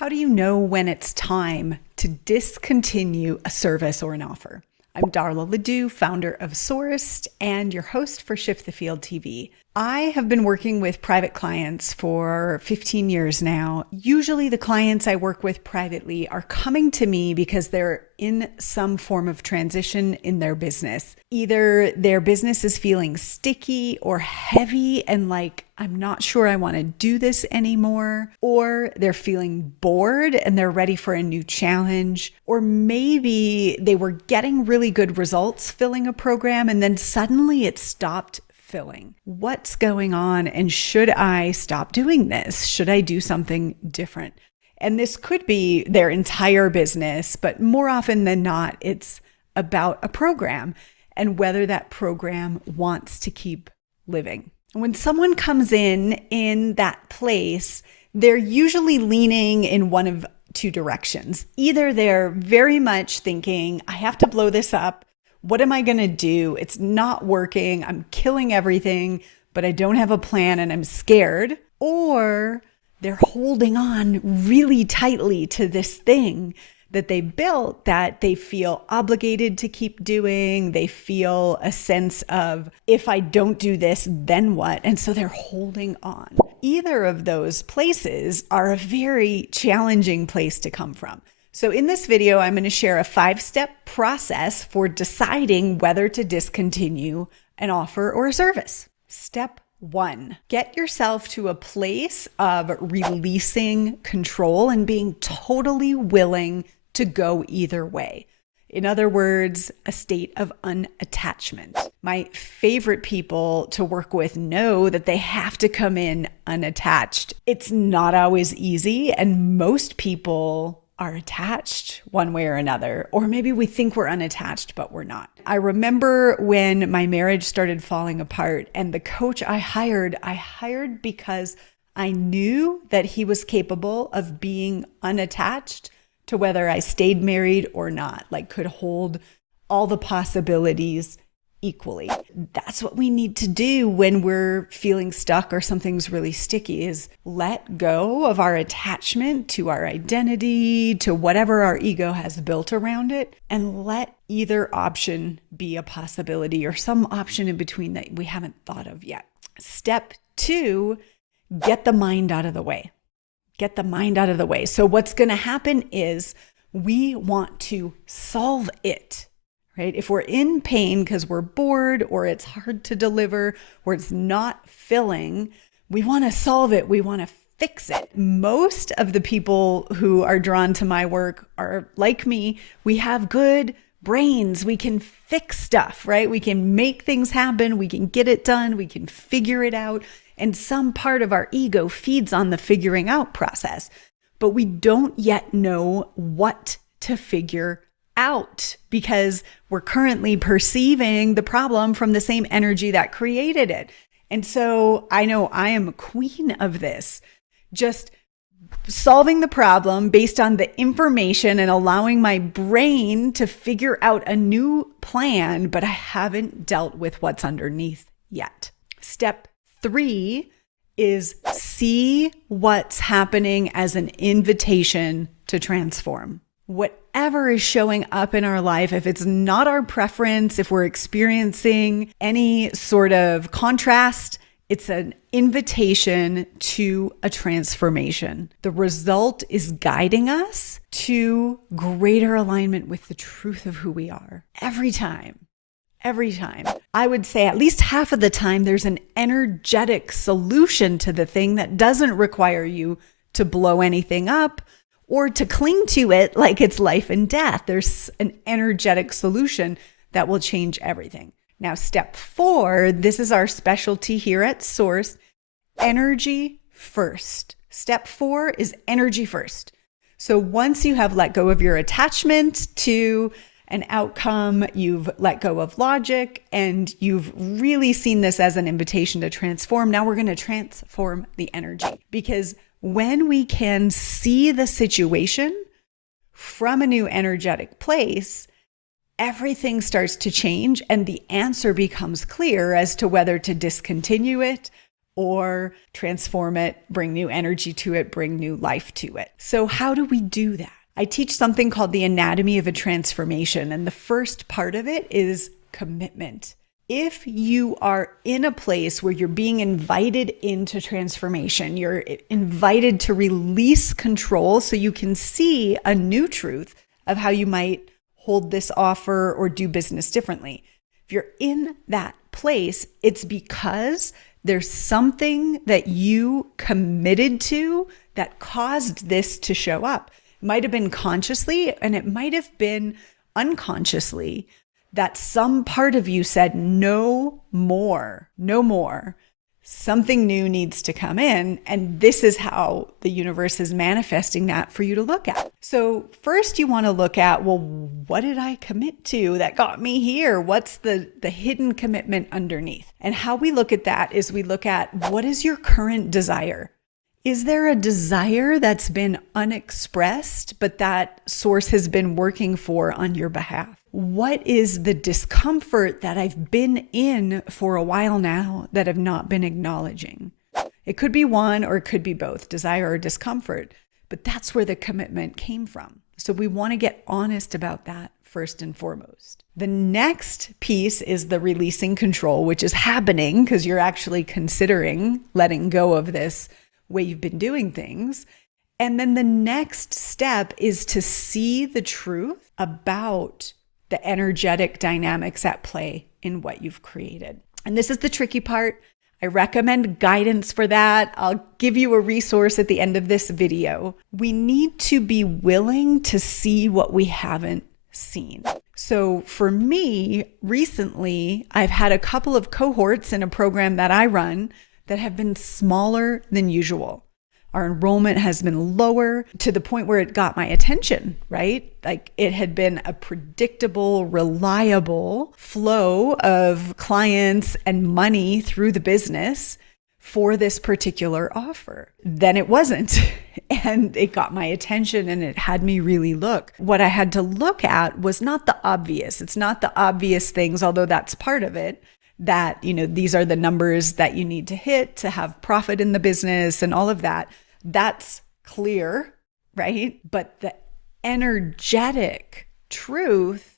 How do you know when it's time to discontinue a service or an offer? I'm Darla LeDoux, founder of Sourced and your host for Shift the Field TV. I have been working with private clients for 15 years now. Usually the clients I work with privately are coming to me because they're in some form of transition in their business. Either their business is feeling sticky or heavy and like, I'm not sure I want to do this anymore, or they're feeling bored and they're ready for a new challenge, or maybe they were getting really good results filling a program and then suddenly it stopped filling. What's going on? And should I stop doing this? Should I do something different? And this could be their entire business, but more often than not, it's about a program and whether that program wants to keep living. When someone comes in that place, they're usually leaning in one of two directions. Either they're very much thinking, I have to blow this up. What am I going to do? It's not working. I'm killing everything, but I don't have a plan and I'm scared. Or they're holding on really tightly to this thing that they built that they feel obligated to keep doing. They feel a sense of, if I don't do this, then what? And so they're holding on. Either of those places are a very challenging place to come from. So in this video, I'm going to share a 5-step process for deciding whether to discontinue an offer or a service. Step 1, get yourself to a place of releasing control and being totally willing to go either way. In other words, a state of unattachment. My favorite people to work with know that they have to come in unattached. It's not always easy, and most people are attached one way or another, or maybe we think we're unattached, but we're not. I remember when my marriage started falling apart and the coach I hired because I knew that he was capable of being unattached to whether I stayed married or not, like could hold all the possibilities equally. That's what we need to do when we're feeling stuck or something's really sticky, is let go of our attachment to our identity, to whatever our ego has built around it, and let either option be a possibility or some option in between that we haven't thought of yet. Step 2, get the mind out of the way. Get the mind out of the way. So what's going to happen is we want to solve it. Right? If we're in pain because we're bored or it's hard to deliver or it's not filling, we want to solve it. We want to fix it. Most of the people who are drawn to my work are like me. We have good brains. We can fix stuff, right? We can make things happen. We can get it done. We can figure it out. And some part of our ego feeds on the figuring out process, but we don't yet know what to figure out because we're currently perceiving the problem from the same energy that created it. And so I know I am a queen of this, just solving the problem based on the information and allowing my brain to figure out a new plan, but I haven't dealt with what's underneath yet. Step 3 is see what's happening as an invitation to transform. Whatever is showing up in our life, if it's not our preference, if we're experiencing any sort of contrast, it's an invitation to a transformation. The result is guiding us to greater alignment with the truth of who we are. Every time. I would say at least half of the time, there's an energetic solution to the thing that doesn't require you to blow anything up or to cling to it like it's life and death. There's an energetic solution that will change everything. Now, step 4, this is our specialty here at Source, energy first. Step 4 is energy first. So once you have let go of your attachment to an outcome, you've let go of logic, and you've really seen this as an invitation to transform. Now we're going to transform the energy, because when we can see the situation from a new energetic place, everything starts to change and the answer becomes clear as to whether to discontinue it or transform it, bring new energy to it, bring new life to it. So how do we do that? I teach something called the anatomy of a transformation. And the first part of it is commitment. If you are in a place where you're being invited into transformation, you're invited to release control so you can see a new truth of how you might hold this offer or do business differently. If you're in that place, it's because there's something that you committed to that caused this to show up. It might have been consciously, and it might have been unconsciously, that some part of you said, no more, no more. Something new needs to come in. And this is how the universe is manifesting that for you to look at. So first you want to look at, well, what did I commit to that got me here? What's the hidden commitment underneath? And how we look at that is we look at, what is your current desire? Is there a desire that's been unexpressed, but that source has been working for on your behalf? What is the discomfort that I've been in for a while now that I've not been acknowledging? It could be one or it could be both, desire or discomfort, but that's where the commitment came from. So we want to get honest about that first and foremost. The next piece is the releasing control, which is happening because you're actually considering letting go of this way you've been doing things. And then the next step is to see the truth about the energetic dynamics at play in what you've created. And this is the tricky part. I recommend guidance for that. I'll give you a resource at the end of this video. We need to be willing to see what we haven't seen. So for me, recently, I've had a couple of cohorts in a program that I run that have been smaller than usual. Our enrollment has been lower to the point where it got my attention, right? Like it had been a predictable, reliable flow of clients and money through the business for this particular offer. Then it wasn't. And it got my attention and it had me really look. What I had to look at was not the obvious. It's not the obvious things, although that's part of it. That, these are the numbers that you need to hit to have profit in the business and all of that. That's clear, right? But the energetic truth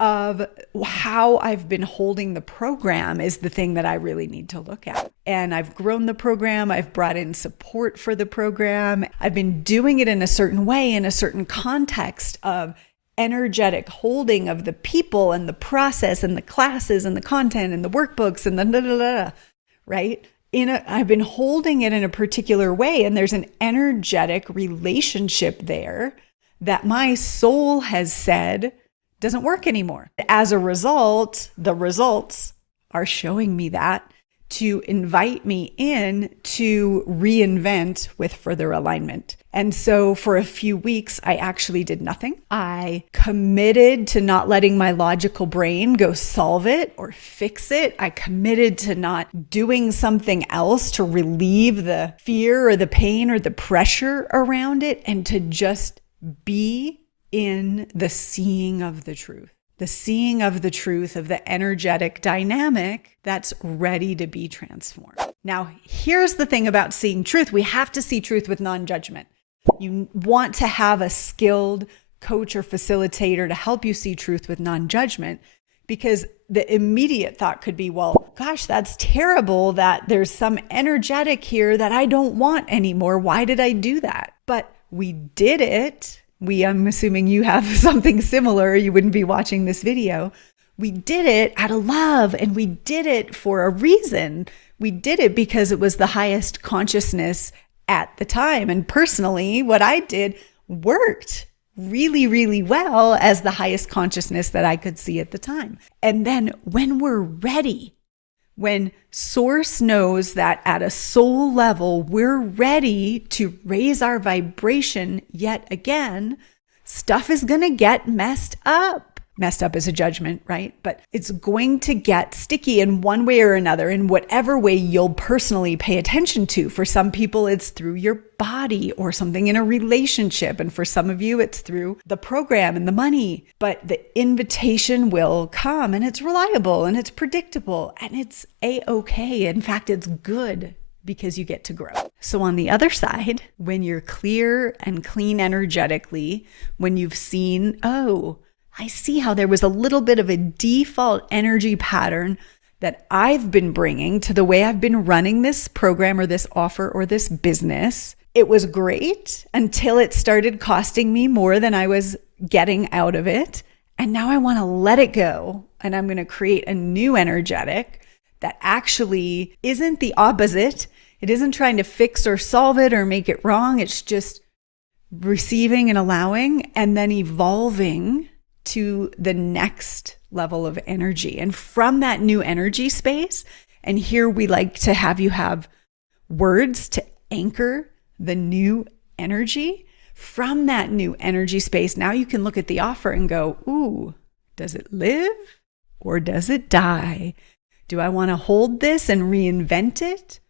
of how I've been holding the program is the thing that I really need to look at. And I've grown the program. I've brought in support for the program. I've been doing it in a certain way, in a certain context of energetic holding of the people and the process and the classes and the content and the workbooks and the right? I've been holding it in a particular way, and there's an energetic relationship there that my soul has said doesn't work anymore. As a result, the results are showing me that to invite me in to reinvent with further alignment. And so for a few weeks, I actually did nothing. I committed to not letting my logical brain go solve it or fix it. I committed to not doing something else to relieve the fear or the pain or the pressure around it, and to just be in the seeing of the truth. The seeing of the truth of the energetic dynamic that's ready to be transformed. Now, here's the thing about seeing truth. We have to see truth with non-judgment. You want to have a skilled coach or facilitator to help you see truth with non-judgment, because the immediate thought could be, well, gosh, that's terrible that there's some energetic here that I don't want anymore. Why did I do that? But we did it. I'm assuming you have something similar. You wouldn't be watching this video. We did it out of love, and we did it for a reason. We did it because it was the highest consciousness at the time. And personally, what I did worked really, really well as the highest consciousness that I could see at the time. And then when we're ready, when Source knows that at a soul level, we're ready to raise our vibration yet again, stuff is going to get messed up. Messed up is a judgment, right? But it's going to get sticky in one way or another, in whatever way you'll personally pay attention to. For some people, it's through your body or something in a relationship. And for some of you, it's through the program and the money. But the invitation will come, and it's reliable and it's predictable and it's a-okay. In fact, it's good because you get to grow. So on the other side, when you're clear and clean energetically, when you've seen, oh, I see how there was a little bit of a default energy pattern that I've been bringing to the way I've been running this program or this offer or this business. It was great until it started costing me more than I was getting out of it. And now I want to let it go. And I'm going to create a new energetic that actually isn't the opposite. It isn't trying to fix or solve it or make it wrong. It's just receiving and allowing and then evolving to the next level of energy. And from that new energy space, and here we like to have you have words to anchor the new energy. From that new energy space, now you can look at the offer and go, ooh, does it live or does it die? Do I want to hold this and reinvent it?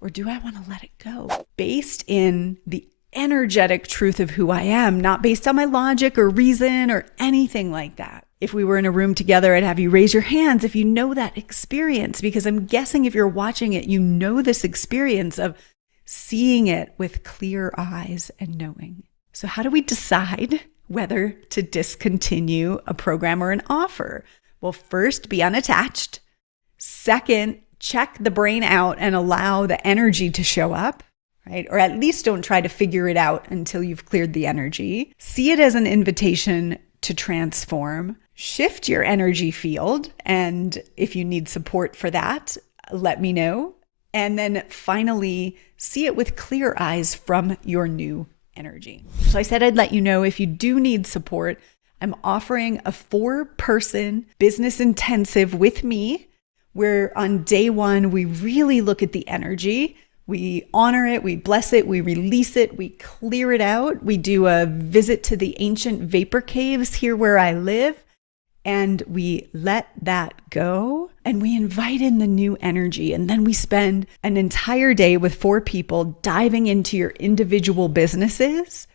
Or do I want to let it go? Based in the energetic truth of who I am, not based on my logic or reason or anything like that. If we were in a room together, I'd have you raise your hands if you know that experience, because I'm guessing if you're watching it, you know this experience of seeing it with clear eyes and knowing. So how do we decide whether to discontinue a program or an offer? Well, first, be unattached. Second, check the brain out and allow the energy to show up, right? Or at least don't try to figure it out until you've cleared the energy. See it as an invitation to transform. Shift your energy field. And if you need support for that, let me know. And then finally, see it with clear eyes from your new energy. So I said I'd let you know if you do need support. I'm offering a 4-person business intensive with me, where on day 1, we really look at the energy. We honor it, we bless it, we release it, we clear it out. We do a visit to the ancient vapor caves here where I live, and we let that go and we invite in the new energy. And then we spend an entire day with 4 people diving into your individual businesses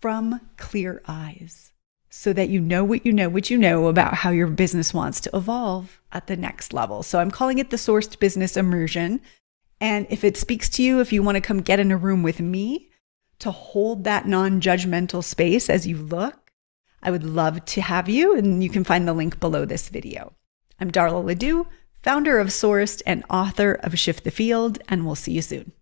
from clear eyes, so that you know what you know about how your business wants to evolve at the next level. So I'm calling it the Sourced Business Immersion. And if it speaks to you, if you want to come get in a room with me to hold that non-judgmental space as you look, I would love to have you. And you can find the link below this video. I'm Darla LeDoux, founder of Sourced and author of Shift the Field, and we'll see you soon.